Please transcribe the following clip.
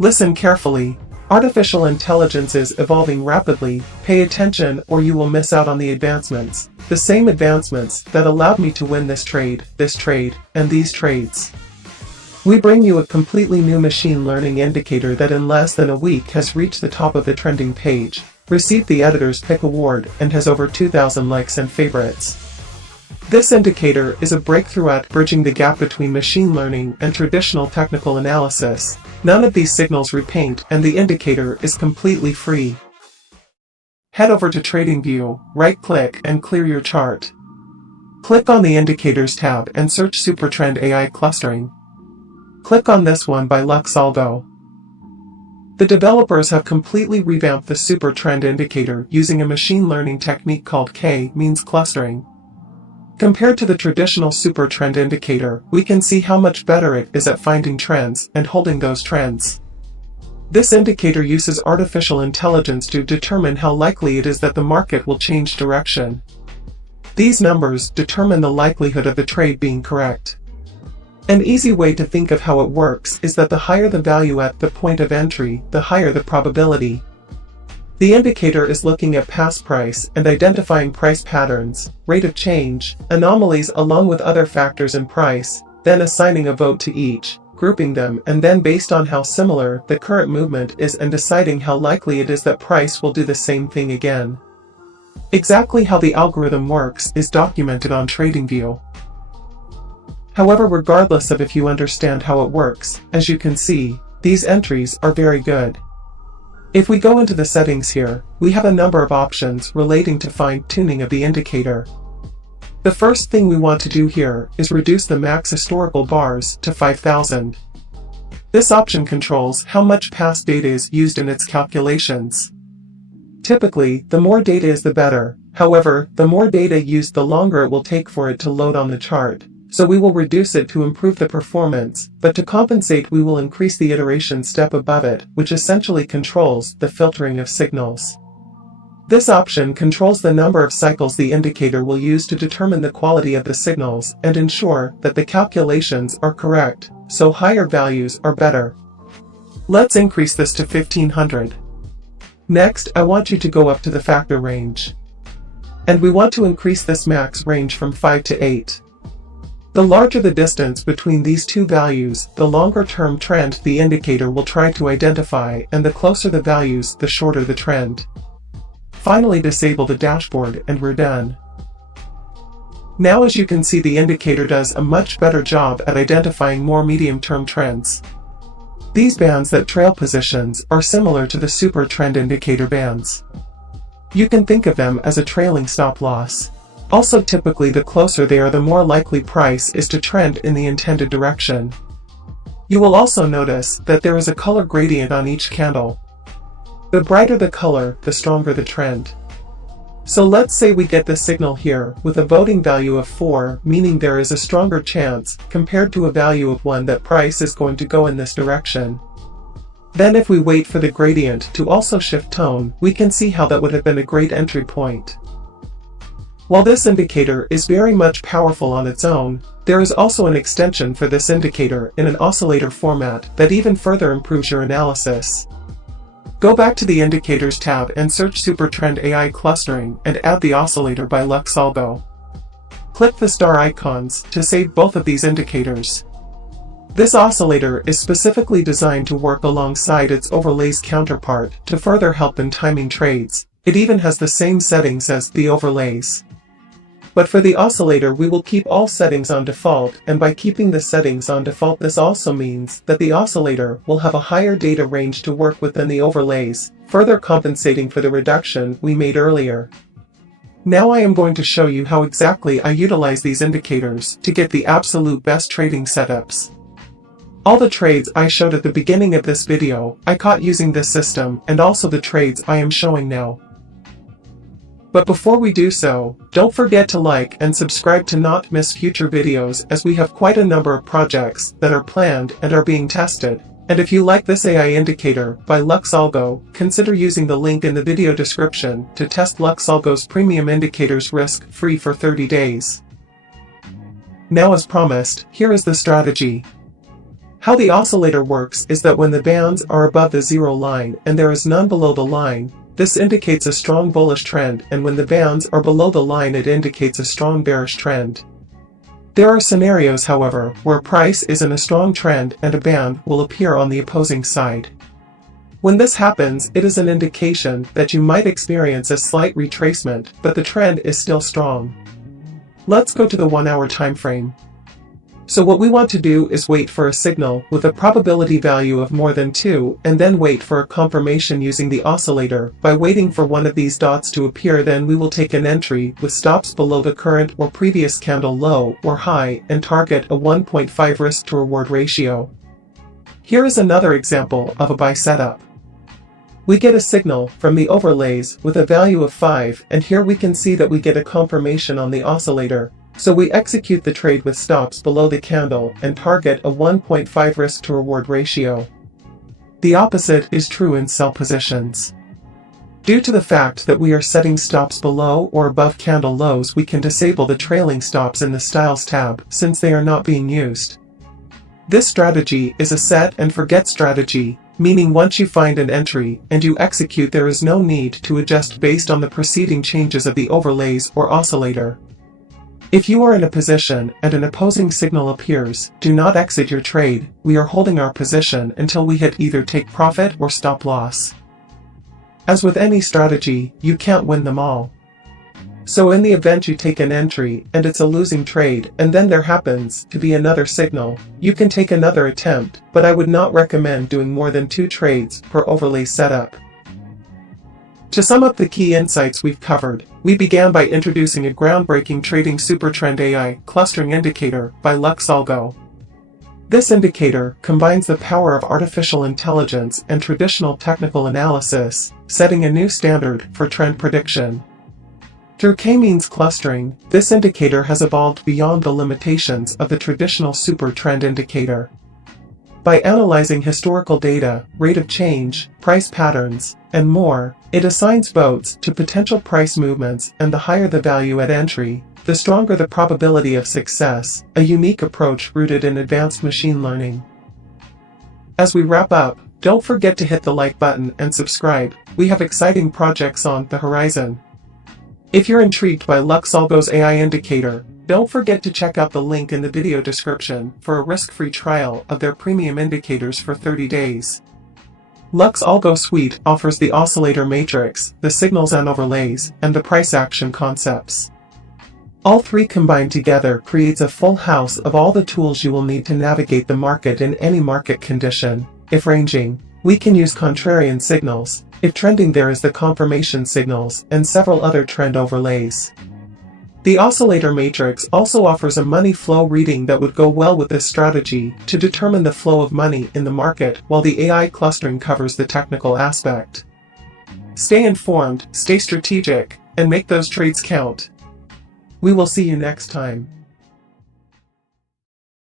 Listen carefully. Artificial intelligence is evolving rapidly. Pay attention or you will miss out on the advancements. The same advancements that allowed me to win this trade, and these trades. We bring you a completely new machine learning indicator that in less than a week has reached the top of the trending page, received the editor's pick award, and has over 2,000 likes and favorites. This indicator is a breakthrough at bridging the gap between machine learning and traditional technical analysis. None of these signals repaint, and the indicator is completely free. Head over to TradingView, right-click, and clear your chart. Click on the Indicators tab and search Supertrend AI Clustering. Click on this one by algo. The developers have completely revamped the Supertrend indicator using a machine learning technique called K-means clustering. Compared to the traditional Supertrend indicator, we can see how much better it is at finding trends and holding those trends. This indicator uses artificial intelligence to determine how likely it is that the market will change direction. These numbers determine the likelihood of the trade being correct. An easy way to think of how it works is that the higher the value at the point of entry, the higher the probability. The indicator is looking at past price and identifying price patterns, rate of change, anomalies along with other factors in price, then assigning a vote to each, grouping them, and then based on how similar the current movement is and deciding how likely it is that price will do the same thing again. Exactly how the algorithm works is documented on TradingView. However, regardless of if you understand how it works, as you can see, these entries are very good. If we go into the settings here, we have a number of options relating to fine-tuning of the indicator. The first thing we want to do here is reduce the max historical bars to 5,000. This option controls how much past data is used in its calculations. Typically, the more data is the better. However, the more data used, the longer it will take for it to load on the chart. So we will reduce it to improve the performance, but to compensate we will increase the iteration step above it, which essentially controls the filtering of signals. This option controls the number of cycles the indicator will use to determine the quality of the signals and ensure that the calculations are correct, so higher values are better. Let's increase this to 1500. Next, I want you to go up to the factor range. And we want to increase this max range from 5 to 8. The larger the distance between these two values, the longer-term trend the indicator will try to identify, and the closer the values, the shorter the trend. Finally, disable the dashboard and we're done. Now, as you can see, the indicator does a much better job at identifying more medium-term trends. These bands that trail positions are similar to the Supertrend indicator bands. You can think of them as a trailing stop-loss. Also, typically the closer they are, the more likely price is to trend in the intended direction. You will also notice that there is a color gradient on each candle. The brighter the color, the stronger the trend. So let's say we get this signal here with a voting value of 4, meaning there is a stronger chance compared to a value of 1 that price is going to go in this direction. Then if we wait for the gradient to also shift tone, we can see how that would have been a great entry point. While this indicator is very much powerful on its own, there is also an extension for this indicator in an oscillator format that even further improves your analysis. Go back to the Indicators tab and search Supertrend AI Clustering and add the oscillator by algo. Click the star icons to save both of these indicators. This oscillator is specifically designed to work alongside its overlays counterpart to further help in timing trades. It even has the same settings as the overlays. But for the oscillator we will keep all settings on default, and by keeping the settings on default this also means that the oscillator will have a higher data range to work with than the overlays, further compensating for the reduction we made earlier. Now I am going to show you how exactly I utilize these indicators to get the absolute best trading setups. All the trades I showed at the beginning of this video I caught using this system, and also the trades I am showing now. But before we do so, don't forget to like and subscribe to not miss future videos, as we have quite a number of projects that are planned and are being tested. And if you like this AI indicator by algo, consider using the link in the video description to test algo's premium indicators risk-free for 30 days. Now, as promised, here is the strategy. How the oscillator works is that when the bands are above the zero line and there is none below the line, this indicates a strong bullish trend, and when the bands are below the line it indicates a strong bearish trend. There are scenarios, however, where price is in a strong trend and a band will appear on the opposing side. When this happens, it is an indication that you might experience a slight retracement, but the trend is still strong. Let's go to the 1 hour time frame. So what we want to do is wait for a signal with a probability value of more than 2 and then wait for a confirmation using the oscillator. By waiting for one of these dots to appear, then we will take an entry with stops below the current or previous candle low or high and target a 1.5 risk to reward ratio. Here is another example of a buy setup. We get a signal from the overlays with a value of 5, and here we can see that we get a confirmation on the oscillator. So we execute the trade with stops below the candle and target a 1.5 risk to reward ratio. The opposite is true in sell positions. Due to the fact that we are setting stops below or above candle lows, we can disable the trailing stops in the Styles tab since they are not being used. This strategy is a set and forget strategy, meaning once you find an entry and you execute, there is no need to adjust based on the preceding changes of the overlays or oscillator. If you are in a position and an opposing signal appears, do not exit your trade. We are holding our position until we hit either take profit or stop loss. As with any strategy, you can't win them all. So in the event you take an entry and it's a losing trade and then there happens to be another signal, you can take another attempt, but I would not recommend doing more than 2 trades per overlay setup. To sum up the key insights we've covered, we began by introducing a groundbreaking trading Supertrend AI clustering indicator by algo. This indicator combines the power of artificial intelligence and traditional technical analysis, setting a new standard for trend prediction. Through k-means clustering, this indicator has evolved beyond the limitations of the traditional Supertrend indicator. By analyzing historical data, rate of change, price patterns, and more, it assigns votes to potential price movements, and the higher the value at entry, the stronger the probability of success, a unique approach rooted in advanced machine learning. As we wrap up, don't forget to hit the like button and subscribe. We have exciting projects on the horizon. If you're intrigued by algo's AI indicator, don't forget to check out the link in the video description for a risk-free trial of their premium indicators for 30 days. algo Suite offers the oscillator matrix, the signals and overlays, and the price action concepts. All 3 combined together creates a full house of all the tools you will need to navigate the market in any market condition. If ranging, we can use contrarian signals. If trending, there is the confirmation signals and several other trend overlays. The oscillator matrix also offers a money flow reading that would go well with this strategy to determine the flow of money in the market, while the AI clustering covers the technical aspect. Stay informed, stay strategic, and make those trades count. We will see you next time.